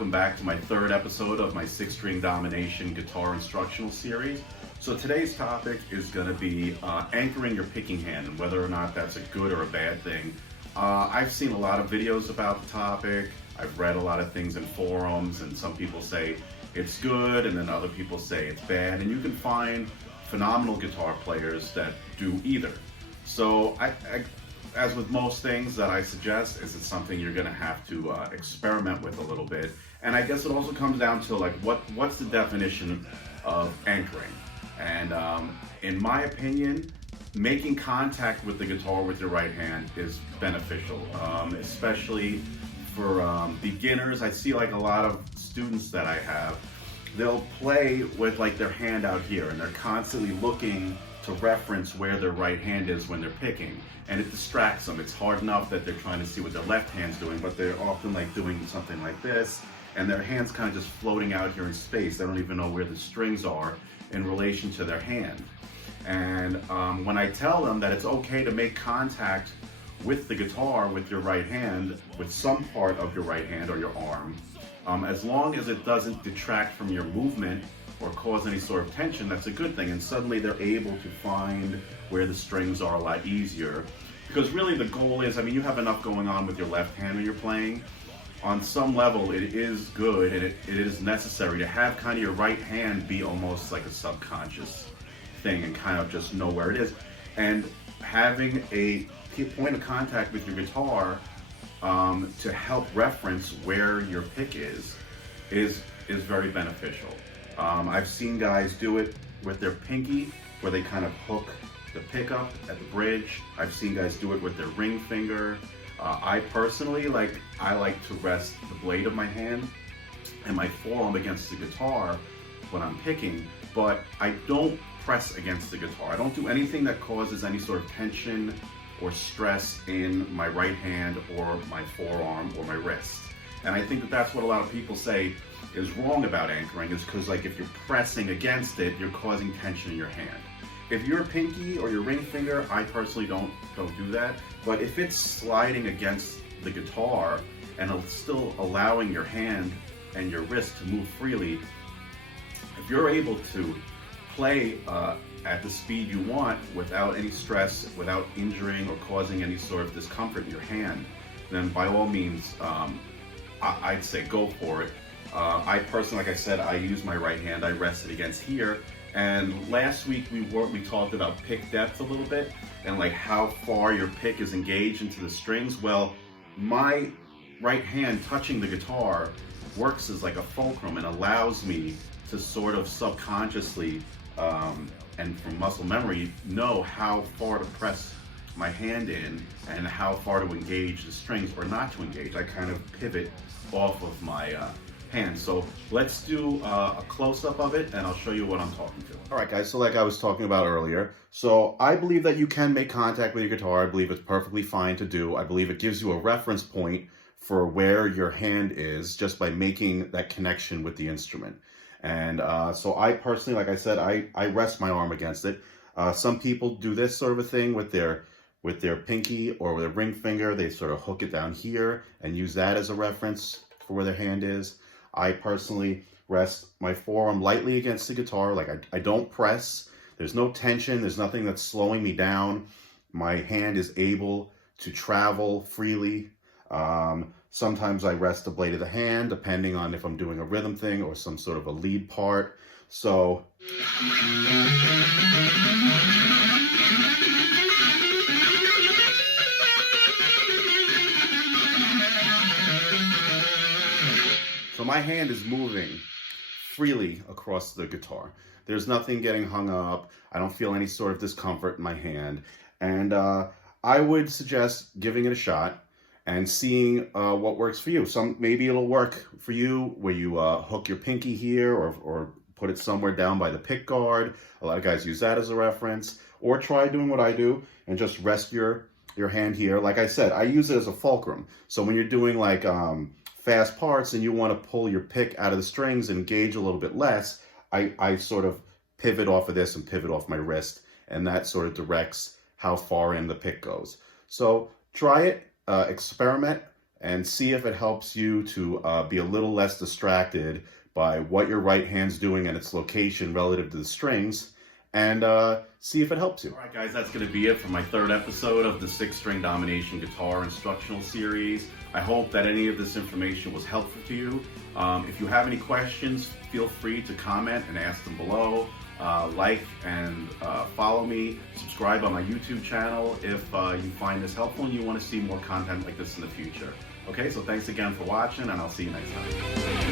welcome back to my third episode of my Six String Domination guitar instructional series. So today's topic is going to be anchoring your picking hand and whether or not that's a good or a bad thing. I've seen a lot of videos about the topic. I've read a lot of things in forums, and some people say it's good and then other people say it's bad, and you can find phenomenal guitar players that do either. So as with most things that I suggest, is it's something you're going to have to experiment with a little bit. And I guess it also comes down to like what's the definition of anchoring. And in my opinion, making contact with the guitar with your right hand is beneficial, especially for beginners. I see like a lot of students that I have, they'll play with like their hand out here and they're constantly looking to reference where their right hand is when they're picking, and it distracts them. It's hard enough that they're trying to see what their left hand's doing, but they're often like doing something like this, and their hand's kind of just floating out here in space. They don't even know where the strings are in relation to their hand. And when I tell them that it's okay to make contact with the guitar with your right hand, with some part of your right hand or your arm, as long as it doesn't detract from your movement or cause any sort of tension, that's a good thing. And suddenly they're able to find where the strings are a lot easier. Because really the goal is, I mean, you have enough going on with your left hand when you're playing. On some level, it is good and it is necessary to have kind of your right hand be almost like a subconscious thing and kind of just know where it is. And having a point of contact with your guitar to help reference where your pick is very beneficial. I've seen guys do it with their pinky, where they kind of hook the pickup at the bridge. I've seen guys do it with their ring finger. I personally, I like to rest the blade of my hand and my forearm against the guitar when I'm picking, but I don't press against the guitar. I don't do anything that causes any sort of tension or stress in my right hand or my forearm or my wrist. And I think that that's what a lot of people say is wrong about anchoring, is because like if you're pressing against it, you're causing tension in your hand. If your pinky or your ring finger, I personally don't do that, but if it's sliding against the guitar and it's still allowing your hand and your wrist to move freely, if you're able to play at the speed you want without any stress, without injuring or causing any sort of discomfort in your hand, then by all means, I'd say go for it. I personally, like I said, I use my right hand. I rest it against here. And last week we talked about pick depth a little bit and like how far your pick is engaged into the strings. Well, my right hand touching the guitar works as like a fulcrum and allows me to sort of subconsciously and from muscle memory know how far to press my hand in and how far to engage the strings or not to engage. I kind of pivot off of my hand. So let's do a close-up of it and I'll show you what I'm talking to. All right guys, so like I was talking about earlier, so I believe that you can make contact with your guitar. I believe it's perfectly fine to do. I believe it gives you a reference point for where your hand is just by making that connection with the instrument. And so I personally, like I said, I rest my arm against it. Some people do this sort of a thing with their pinky or with their ring finger. They sort of hook it down here and use that as a reference for where their hand is. I personally rest my forearm lightly against the guitar. Like I don't press. There's no tension. There's nothing that's slowing me down. My hand is able to travel freely. Sometimes I rest the blade of the hand, depending on if I'm doing a rhythm thing or some sort of a lead part. So my hand is moving freely across the guitar. There's nothing getting hung up. I don't feel any sort of discomfort in my hand. And I would suggest giving it a shot and seeing what works for you. Maybe it'll work for you where you hook your pinky here or put it somewhere down by the pick guard. A lot of guys use that as a reference. Or try doing what I do and just rest your hand here. Like I said, I use it as a fulcrum. So when you're doing like fast parts and you want to pull your pick out of the strings and engage a little bit less, I sort of pivot off of this and pivot off my wrist, and that sort of directs how far in the pick goes. So try it, experiment, and see if it helps you to be a little less distracted by what your right hand's doing and its location relative to the strings, and see if it helps you. All right, guys, that's going to be it for my third episode of the Six String Domination Guitar Instructional Series. I hope that any of this information was helpful to you. If you have any questions, feel free to comment and ask them below. Like and follow me. Subscribe on my YouTube channel if you find this helpful and you want to see more content like this in the future. Okay, so thanks again for watching, and I'll see you next time.